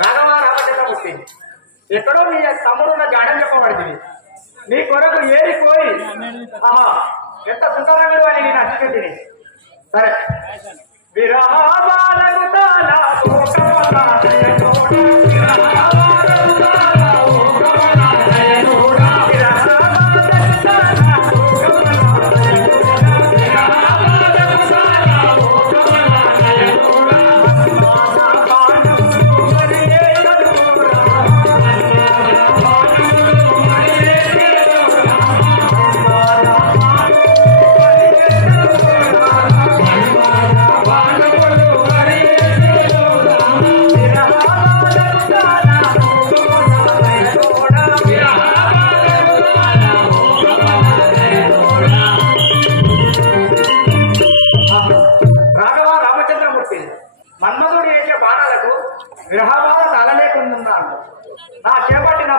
రాఘవ రామచంద్రమూర్తి ఎక్కడో మీ తమ్ముడు నా జాడం చెప్పబడుతుంది నీ కొరకు ఏరి పోయి ఆహా ఎంత సుందరంగా అని నేను అర్థించింది సరే మన్మధుడు చేసే బాణాలకు విరహబాధ తలలేకుంటున్నాను నా చేపట్టిన